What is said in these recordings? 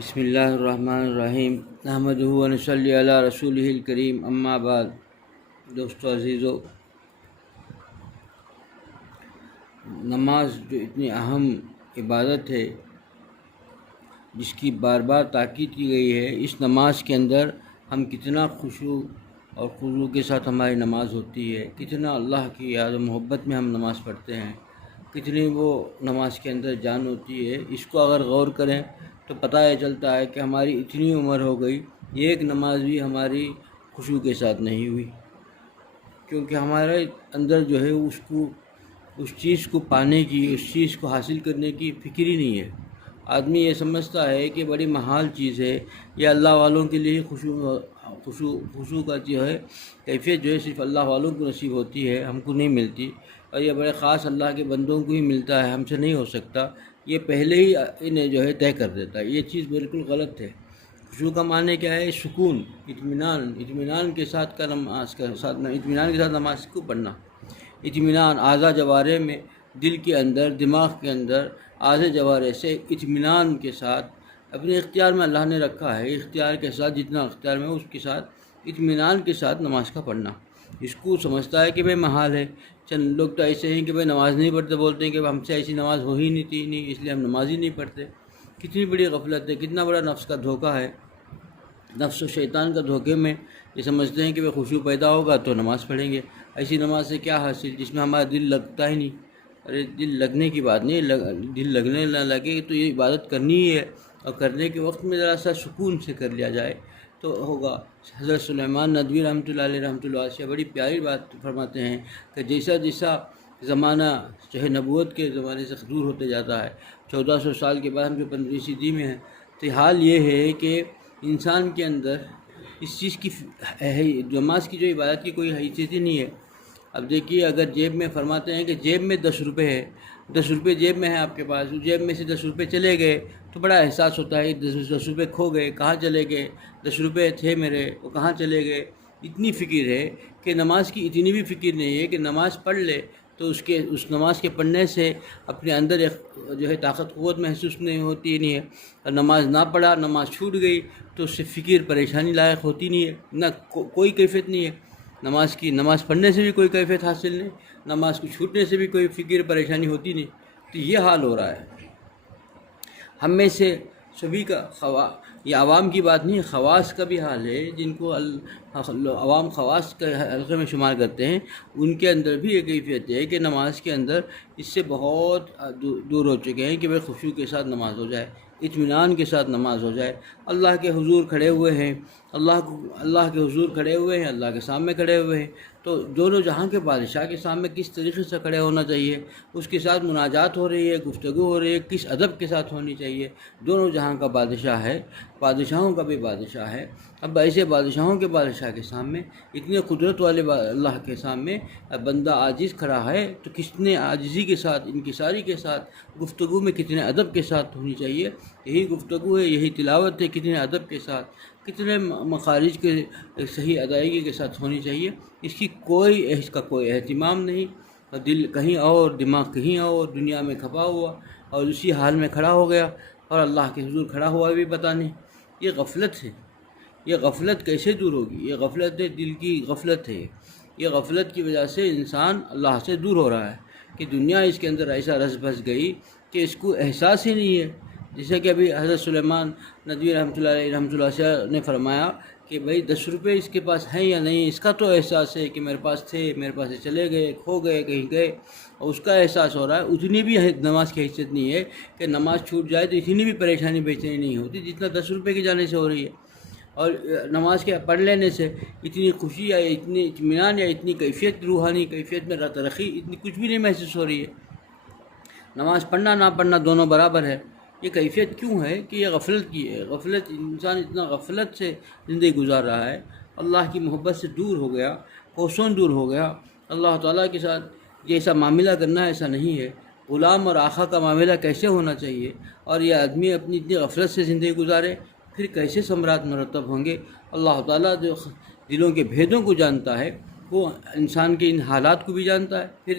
بسم اللہ الرحمن الرحیم نحمدہ و نصلی علی رسولہ الکریم اما بعد۔ دوستو عزیزو، نماز جو اتنی اہم عبادت ہے جس کی بار بار تاکید کی گئی ہے، اس نماز کے اندر ہم کتنا خشوع اور خضوع کے ساتھ ہماری نماز ہوتی ہے، کتنا اللہ کی یاد و محبت میں ہم نماز پڑھتے ہیں، کتنی وہ نماز کے اندر جان ہوتی ہے، اس کو اگر غور کریں تو پتہ یہ چلتا ہے کہ ہماری اتنی عمر ہو گئی، ایک نماز بھی ہماری خشوع کے ساتھ نہیں ہوئی، کیونکہ ہمارے اندر جو ہے اس چیز کو پانے کی، اس چیز کو حاصل کرنے کی فکر ہی نہیں ہے۔ آدمی یہ سمجھتا ہے کہ بڑی محال چیز ہے، یہ اللہ والوں کے لیے خشوع کا جو ہے کیفیت جو ہے صرف اللہ والوں کو نصیب ہوتی ہے، ہم کو نہیں ملتی، اور یہ بڑے خاص اللہ کے بندوں کو ہی ملتا ہے، ہم سے نہیں ہو سکتا۔ یہ پہلے ہی انہیں جو ہے طے کر دیتا ہے۔ یہ چیز بالکل غلط ہے۔ خشوع کا معنی کیا ہے؟ سکون، اطمینان کے ساتھ نماز کو پڑھنا۔ اطمینان اعضاء جوارح میں، دل کے اندر، دماغ کے اندر اعضاء جوارح سے اطمینان کے ساتھ، اپنے اختیار میں اللہ نے رکھا ہے، اختیار کے ساتھ جتنا اختیار میں اس کے ساتھ اطمینان کے ساتھ نماز کا پڑھنا۔ اس کو سمجھتا ہے کہ بھئی محال ہے۔ چند لوگ تو ایسے ہیں کہ بھئی نماز نہیں پڑھتے، بولتے ہیں کہ ہم سے ایسی نماز ہو ہی نہیں تھی، اس لیے ہم نماز ہی نہیں پڑھتے۔ کتنی بڑی غفلت ہے، کتنا بڑا نفس کا دھوکہ ہے۔ نفس و شیطان کا دھوکے میں یہ سمجھتے ہیں کہ وہ خشوع پیدا ہوگا تو نماز پڑھیں گے۔ ایسی نماز سے کیا حاصل جس میں ہمارا دل لگتا ہی نہیں؟ ارے دل لگنے کی بات نہیں، دل لگنے نہ لگے تو یہ عبادت کرنی ہی ہے، اور کرنے کے وقت میں ذرا سا سکون سے کر لیا جائے تو ہوگا۔ حضرت سلیمان ندوی رحمۃ اللہ سے بڑی پیاری بات فرماتے ہیں کہ جیسا جیسا زمانہ چاہے نبوت کے زمانے سے دور ہوتے جاتا ہے، 1400 سال کے بعد ہم جو 15ویں صدی میں ہیں، تو حال یہ ہے کہ انسان کے اندر اس چیز کی نماز کی جو عبادت کی کوئی حیثیت ہی نہیں ہے۔ اب دیکھیے، اگر جیب میں فرماتے ہیں کہ جیب میں 10 روپے ہے، 10 روپے جیب میں ہے آپ کے پاس، جیب میں سے 10 روپے چلے گئے تو بڑا احساس ہوتا ہے، 10 روپے کھو گئے، کہاں چلے گئے، 10 روپے تھے میرے، وہ کہاں چلے گئے۔ اتنی فکر ہے کہ نماز کی اتنی بھی فکر نہیں ہے کہ نماز پڑھ لے تو اس نماز کے پڑھنے سے اپنے اندر ایک جو ہے طاقت قوت محسوس نہیں ہوتی نہیں ہے، اور نماز نہ پڑھا، نماز چھوٹ گئی تو اس سے فکر پریشانی لائق ہوتی نہیں ہے، نہ کوئی کیفیت نہیں ہے نماز کی۔ نماز پڑھنے سے بھی کوئی کیفیت حاصل نہیں، نماز کو چھوٹنے سے بھی کوئی فکر پریشانی ہوتی نہیں۔ تو یہ حال ہو رہا ہے ہم میں سے سبھی کا۔ یہ عوام کی بات نہیں، خواص کا بھی حال ہے، جن کو عوام خواص کے حلقے میں شمار کرتے ہیں، ان کے اندر بھی یہ کیفیت ہے کہ نماز کے اندر اس سے بہت دور ہو چکے ہیں کہ بھئی خشوع کے ساتھ نماز ہو جائے، اطمینان کے ساتھ نماز ہو جائے۔ اللہ کے حضور کھڑے ہوئے ہیں، اللہ کے حضور کھڑے ہوئے ہیں، اللہ کے سامنے کھڑے ہوئے ہیں، تو دونوں جہاں کے بادشاہ کے سامنے کس طریقے سے کھڑے ہونا چاہیے، اس کے ساتھ مناجات ہو رہی ہے، گفتگو ہو رہی ہے، کس ادب کے ساتھ ہونی چاہیے۔ دونوں جہاں کا بادشاہ ہے، بادشاہوں کا بھی بادشاہ ہے۔ اب ایسے بادشاہوں کے بادشاہ کے سامنے، اتنے قدرت والے اللہ کے سامنے بندہ عاجز کھڑا ہے، تو کتنے عاجزی کے ساتھ، انکساری کے ساتھ، گفتگو میں کتنے ادب کے ساتھ ہونی چاہیے۔ یہی گفتگو ہے، یہی تلاوت ہے، کتنے ادب کے ساتھ، کتنے مخارج کے صحیح ادائیگی کے ساتھ ہونی چاہیے۔ اس کا کوئی اہتمام نہیں، دل کہیں اور، دماغ کہیں اور، دنیا میں کھپا ہوا، اور اسی حال میں کھڑا ہو گیا، اور اللہ کے حضور کھڑا ہوا بھی پتہ نہیں۔ یہ غفلت ہے۔ یہ غفلت کیسے دور ہوگی؟ یہ غفلت ہے، دل کی غفلت ہے۔ یہ غفلت کی وجہ سے انسان اللہ سے دور ہو رہا ہے کہ دنیا اس کے اندر ایسا رس بس گئی کہ اس کو احساس ہی نہیں ہے۔ جیسے کہ ابھی حضرت سلیمان ندوی رحمۃ اللہ سے نے فرمایا کہ بھئی 10 روپے اس کے پاس ہیں یا نہیں، اس کا تو احساس ہے کہ میرے پاس تھے، میرے پاس سے چلے گئے، کھو گئے، کہیں گئے، اور اس کا احساس ہو رہا ہے۔ اتنی بھی نماز کی حیثیت نہیں ہے کہ نماز چھوٹ جائے تو اتنی بھی پریشانی بےچینی نہیں ہوتی جتنا 10 روپے کی جانے سے ہو رہی ہے، اور نماز کے پڑھ لینے سے اتنی خوشی یا اتنی اطمینان یا اتنی کیفیت، روحانی کیفیت میں ترقی، اتنی کچھ بھی نہیں محسوس ہو رہی ہے۔ نماز پڑھنا نہ پڑھنا دونوں برابر ہے۔ یہ کیفیت کیوں ہے کہ یہ غفلت کی ہے۔ غفلت، انسان اتنا غفلت سے زندگی گزار رہا ہے، اللہ کی محبت سے دور ہو گیا، کوسوں دور ہو گیا۔ اللہ تعالیٰ کے ساتھ جیسا معاملہ کرنا ایسا نہیں ہے۔ غلام اور آقا کا معاملہ کیسے ہونا چاہیے، اور یہ آدمی اپنی اتنی غفلت سے زندگی گزارے، پھر کیسے ثمرات مرتب ہوں گے۔ اللہ تعالیٰ جو دلوں کے بھیدوں کو جانتا ہے، وہ انسان کے ان حالات کو بھی جانتا ہے، پھر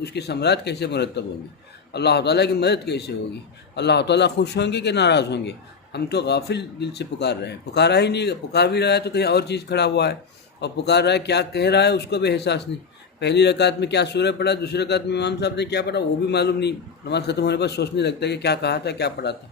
اس کے ثمرات کیسے مرتب ہوں گے، اللہ تعالیٰ کی مدد کیسے ہوگی، اللہ تعالیٰ خوش ہوں گے کہ ناراض ہوں گے۔ ہم تو غافل دل سے پکار رہے ہیں، پکارا ہی نہیں، پکار بھی رہا ہے تو کہیں اور چیز کھڑا ہوا ہے، اور پکار رہا ہے کیا کہہ رہا ہے اس کو بھی احساس نہیں، پہلی رکعت میں کیا سورہ پڑھا، دوسری رکعت میں امام صاحب نے کیا پڑھا وہ بھی معلوم نہیں، نماز ختم ہونے پر سوچنے لگتا ہے کہ کیا کہا تھا، کیا پڑھا تھا۔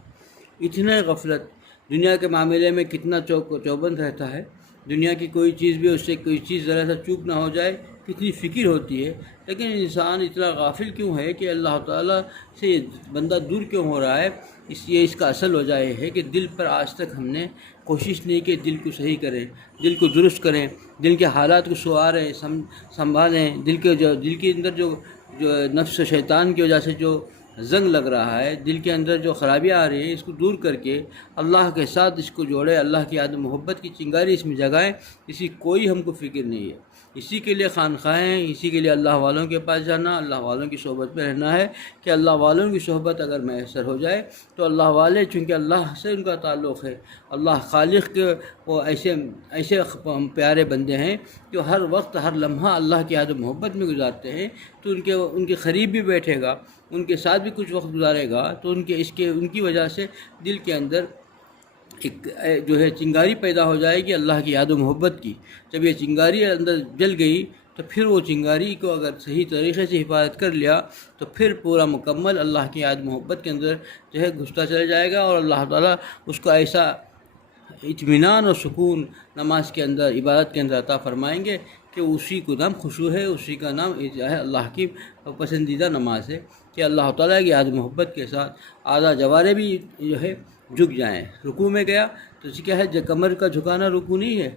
اتنا غفلت، دنیا کے معاملے میں کتنا چوبند رہتا ہے، دنیا کی کوئی چیز بھی اس سے کوئی چیز ذرا سا چوک نہ ہو جائے کتنی فکر ہوتی ہے، لیکن انسان اتنا غافل کیوں ہے کہ اللہ تعالیٰ سے بندہ دور کیوں ہو رہا ہے؟ اس کا اصل وجہ یہ ہے کہ دل پر آج تک ہم نے کوشش نہیں کہ دل کو صحیح کریں، دل کو درست کریں، دل کے حالات کو سنواریں، سنبھالیں، دل کے اندر جو نفس و شیطان کی وجہ سے جو زنگ لگ رہا ہے، دل کے اندر جو خرابیاں آ رہی ہیں اس کو دور کر کے اللہ کے ساتھ اس کو جوڑے، اللہ کی یاد و محبت کی چنگاری اس میں جگائیں۔ اسی کوئی ہم کو فکر نہیں ہے، اسی کے لیے خانقاہیں، اسی کے لیے اللہ والوں کے پاس جانا، اللہ والوں کی صحبت میں رہنا ہے کہ اللہ والوں کی صحبت اگر میسر ہو جائے تو اللہ والے، چونکہ اللہ سے ان کا تعلق ہے، اللہ خالق کے وہ ایسے پیارے بندے ہیں جو ہر وقت ہر لمحہ اللہ کی یاد و محبت میں گزارتے ہیں، تو ان کے قریب بھی بیٹھے گا، ان کے ساتھ بھی کچھ وقت گزارے گا، تو ان کی وجہ سے دل کے اندر ایک جو ہے چنگاری پیدا ہو جائے گی اللہ کی یاد و محبت کی۔ جب یہ چنگاری اندر جل گئی تو پھر وہ چنگاری کو اگر صحیح طریقے سے حفاظت کر لیا تو پھر پورا مکمل اللہ کی یاد محبت کے اندر جو ہے گھستا چلا جائے گا، اور اللہ تعالیٰ اس کو ایسا اطمینان اور سکون نماز کے اندر، عبادت کے اندر عطا فرمائیں گے کہ اسی کو نام خشوع ہے، اسی کا نام ہے اللہ کی پسندیدہ نماز ہے کہ اللہ تعالیٰ کی یاد محبت کے ساتھ آدھا جوارے بھی جو ہے جھک جائیں۔ رکوع میں گیا تو اس کیا ہے، کمر کا جھکانا رکوع نہیں ہے،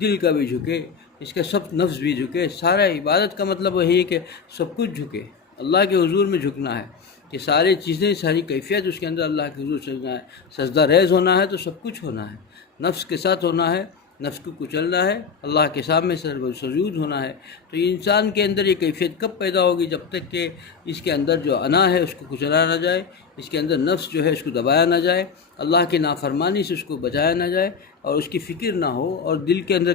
دل کا بھی جھکے، اس کا سب نفس بھی جھکے، سارا عبادت کا مطلب وہی ہے کہ سب کچھ جھکے، اللہ کے حضور میں جھکنا ہے کہ ساری چیزیں، ساری کیفیت اس کے اندر اللہ کے حضور سجنا ہے، سجدہ ریز ہونا ہے تو سب کچھ ہونا ہے، نفس کے ساتھ ہونا ہے، نفس کو کچلنا ہے، اللہ کے سامنے سجود ہونا ہے۔ تو انسان کے اندر یہ کیفیت کب پیدا ہوگی؟ جب تک کہ اس کے اندر جو انا ہے اس کو کچلا نہ جائے، اس کے اندر نفس جو ہے اس کو دبایا نہ جائے، اللہ کی نافرمانی سے اس کو بچایا نہ جائے، اور اس کی فکر نہ ہو، اور دل کے اندر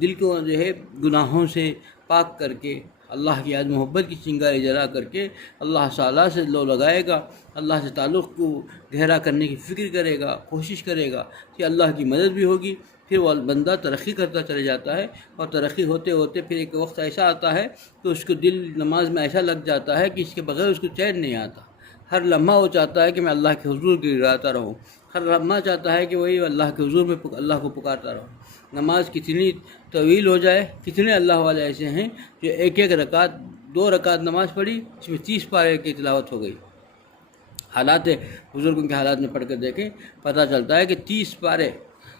دل کو جو ہے گناہوں سے پاک کر کے اللہ کی یاد محبت کی چنگاری جلا کر کے اللہ تعالیٰ سے لو لگائے گا، اللہ سے تعلق کو گہرا کرنے کی فکر کرے گا، کوشش کرے گا کہ اللہ کی مدد بھی ہوگی، پھر وہ بندہ ترقی کرتا چلے جاتا ہے، اور ترقی ہوتے ہوتے پھر ایک وقت ایسا آتا ہے کہ اس کو دل نماز میں ایسا لگ جاتا ہے کہ اس کے بغیر اس کو چین نہیں آتا، ہر لمحہ وہ چاہتا ہے کہ میں اللہ کے حضور گراتا رہوں، ہر لمحہ چاہتا ہے کہ وہی اللہ کے حضور میں اللہ کو پکارتا رہوں۔ نماز کتنی طویل ہو جائے، کتنے اللہ والے ایسے ہیں جو ایک رکعت، 2 رکعت نماز پڑھی، اس میں 30 پارے کی تلاوت ہو گئی۔ حالات بزرگوں کے حالات میں پڑھ کر دیکھیں، پتہ چلتا ہے کہ 30 پارے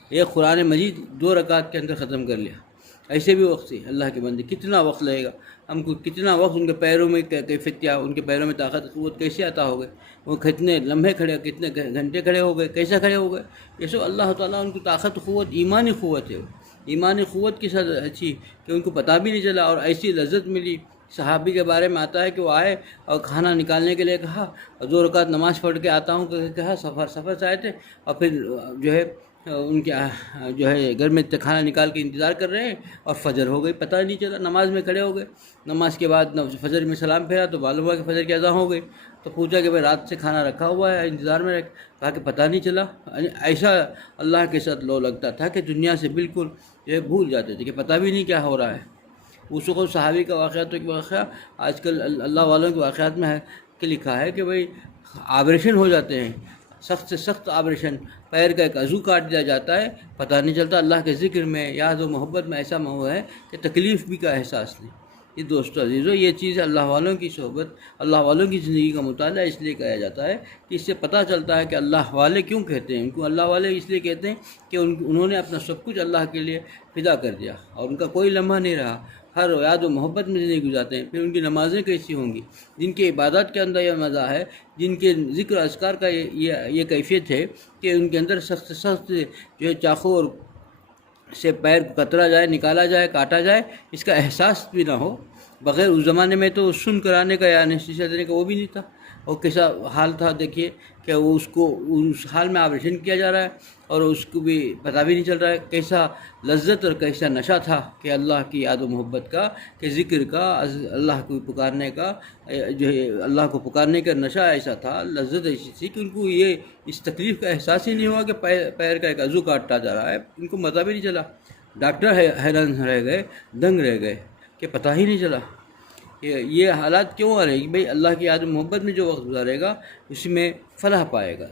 ایک قرآن مجید 2 رکعت کے اندر ختم کر لیا۔ ایسے بھی وقت سے اللہ کے بندے، کتنا وقت لگے گا ہم کو، کتنا وقت ان کے پیروں میں کیفیت کیا، ان کے پیروں میں طاقت قوت کیسے عطا ہو گئے، وہ کتنے لمحے کھڑے، کتنے گھنٹے کھڑے ہو گئے، کیسے کھڑے ہو گئے، یہ سب اللہ تعالیٰ ان کو طاقت قوت، ایمانی قوت ہے، ایمانی قوت کے ساتھ اچھی کہ ان کو پتہ بھی نہیں چلا، اور ایسی لذت ملی۔ صحابی کے بارے میں آتا ہے کہ وہ آئے اور کھانا نکالنے کے لیے کہا، اور 2 رکعت نماز پڑھ کے آتا ہوں کہ کہا، سفر سے آئے تھے، اور پھر جو ہے ان کے جو ہے گھر میں کھانا نکال کے انتظار کر رہے ہیں، اور فجر ہو گئی، پتہ نہیں چلا، نماز میں کھڑے ہو گئے، نماز کے بعد فجر میں سلام پھیرا تو معلوم ہوا کہ فجر کی اذان ہو گئی، تو پوچھا کہ بھائی رات سے کھانا رکھا ہوا ہے انتظار میں، کہا کہ پتہ نہیں چلا۔ ایسا اللہ کے ساتھ لو لگتا تھا کہ دنیا سے بالکل جو ہے بھول جاتے تھے کہ پتہ بھی نہیں کیا ہو رہا ہے۔ اس وقت صحابی کا واقعات واقعہ آج کل اللہ والوں کے واقعات میں ہے کہ لکھا ہے کہ بھائی آپریشن ہو جاتے ہیں، سخت سے سخت آپریشن، پیر کا ایک عضو کاٹ دیا جاتا ہے، پتہ نہیں چلتا، اللہ کے ذکر میں، یاد و محبت میں ایسا ماحول ہے کہ تکلیف بھی کا احساس نہیں۔ یہ دوستو عزیزو، یہ چیز اللہ والوں کی صحبت، اللہ والوں کی زندگی کا مطالعہ اس لیے کہا جاتا ہے کہ اس سے پتہ چلتا ہے کہ اللہ والے کیوں کہتے ہیں، ان کو اللہ والے اس لیے کہتے ہیں کہ انہوں نے اپنا سب کچھ اللہ کے لیے فدا کر دیا، اور ان کا کوئی لمحہ نہیں رہا، ہر یاد و محبت میں زندگی گزارتے ہیں۔ پھر ان کی نمازیں کیسی ہوں گی، جن کے عبادات کے اندر یہ مزہ ہے، جن کے ذکر اذکار کا یہ کیفیت ہے کہ ان کے اندر سخت سخت جو ہے چاقو اور سے پیر کترا جائے، نکالا جائے، کاٹا جائے، اس کا احساس بھی نہ ہو۔ بغیر اس زمانے میں تو سن کرانے کا یا انیستھیسیا دینے کا وہ بھی نہیں تھا، اور کیسا حال تھا دیکھیے کہ وہ اس کو اس حال میں آپریشن کیا جا رہا ہے اور اس کو بھی پتہ بھی نہیں چل رہا ہے کیسا لذت اور کیسا نشہ تھا کہ اللہ کی یاد و محبت کا، کہ ذکر کا، اللہ کو پکارنے کا، جو ہے اللہ کو پکارنے کا نشہ ایسا تھا، لذت ایسی تھی کہ ان کو یہ اس تکلیف کا احساس ہی نہیں ہوا کہ پیر کا ایک عضو کاٹا جا رہا ہے، ان کو پتہ بھی نہیں چلا۔ ڈاکٹر حیران رہ گئے، دنگ رہ گئے کہ پتہ ہی نہیں چلا۔ یہ حالات کیوں آ رہے ہیں؟ بھئی اللہ کی یاد و محبت میں جو وقت گزارے گا اس میں فلاح پائے گا،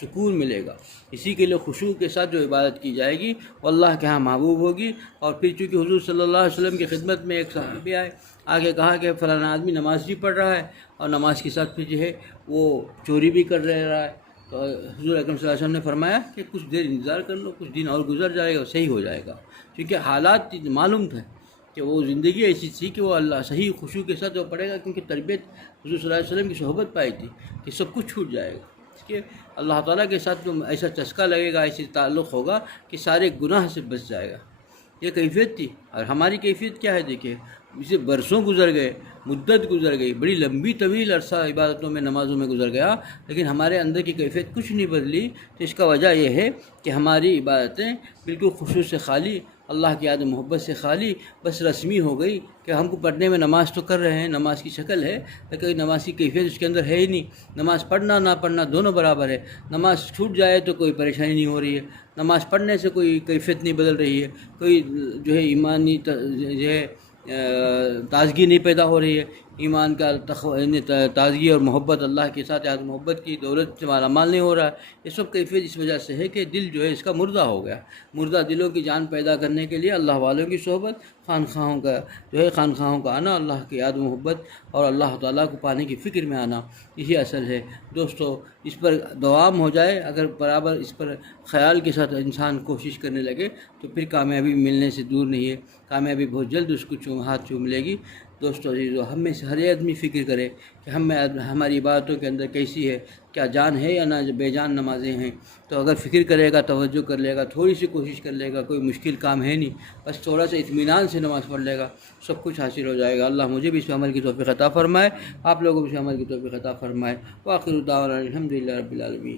سکون ملے گا۔ اسی کے لیے خشوع کے ساتھ جو عبادت کی جائے گی وہ اللہ کے ہاں محبوب ہوگی۔ اور پھر چونکہ حضور صلی اللہ علیہ وسلم کی خدمت میں ایک صحابی آئے، آگے کہا کہ فلانا آدمی نماز بھی پڑھ رہا ہے اور نماز کے ساتھ پھر جو ہے وہ چوری بھی کر رہا ہے، تو حضور اکرم صلی اللہ علیہ وسلم نے فرمایا کہ کچھ دیر انتظار کر لو، کچھ دن اور گزر جائے گا، صحیح ہو جائے گا۔ کیونکہ حالات معلوم تھے کہ وہ زندگی ایسی تھی کہ وہ اللہ صحیح خشوع کے ساتھ وہ پڑھے گا، کیونکہ تربیت حضور صلی اللہ علیہ وسلم کی صحبت پائی تھی کہ سب کچھ چھوٹ جائے گا۔ کہ اللہ تعالیٰ کے ساتھ جو ایسا چسکا لگے گا، ایسی تعلق ہوگا کہ سارے گناہ سے بچ جائے گا۔ یہ کیفیت تھی۔ اور ہماری کیفیت کیا ہے دیکھیے، اسے برسوں گزر گئے، مدت گزر گئی، بڑی لمبی طویل عرصہ عبادتوں میں نمازوں میں گزر گیا، لیکن ہمارے اندر کی کیفیت کچھ نہیں بدلی۔ تو اس کا وجہ یہ ہے کہ ہماری عبادتیں بالکل خشوع سے خالی، اللہ کی یاد و محبت سے خالی، بس رسمی ہو گئی کہ ہم کو پڑھنے میں نماز تو کر رہے ہیں، نماز کی شکل ہے، لیکن نماز کی کیفیت اس کے اندر ہے ہی نہیں۔ نماز پڑھنا نہ پڑھنا دونوں برابر ہے۔ نماز چھوٹ جائے تو کوئی پریشانی نہیں ہو رہی ہے، نماز پڑھنے سے کوئی کیفیت نہیں بدل رہی ہے، کوئی جو ہے ایمانی جو ہے تازگی نہیں پیدا ہو رہی ہے، ایمان کا تازگی اور محبت اللہ کے ساتھ یاد محبت کی دولت سے مالا مال نہیں ہو رہا ہے۔ یہ سب کیفیت اس وجہ سے ہے کہ دل جو ہے اس کا مردہ ہو گیا۔ مردہ دلوں کی جان پیدا کرنے کے لیے اللہ والوں کی صحبت، خانخواہوں کا جو ہے خانخواہوں کا آنا، اللہ کی یاد محبت اور اللہ تعالیٰ کو پانے کی فکر میں آنا، یہی اصل ہے۔ دوستو اس پر دوام ہو جائے، اگر برابر اس پر خیال کے ساتھ انسان کوشش کرنے لگے تو پھر کامیابی ملنے سے دور نہیں ہے، کامیابی بہت جلد اس کو ہاتھ چوم لے گی۔ دوستو عزیزو، ہم میں سے ہر آدمی فکر کرے کہ ہماری عبادتوں کے اندر کیسی ہے، کیا جان ہے یا نہ بے جان نمازیں ہیں۔ تو اگر فکر کرے گا، توجہ کر لے گا، تھوڑی سی کوشش کر لے گا، کوئی مشکل کام ہے نہیں، بس تھوڑا سا اطمینان سے نماز پڑھ لے گا، سب کچھ حاصل ہو جائے گا۔ اللہ مجھے بھی اس پہ عمل کی توفیق عطا فرمائے، آپ لوگوں کو بھی اس پہ عمل کی توفیق عطا فرمائے۔ وآخر دعوانا الحمدللہ رب العالمین۔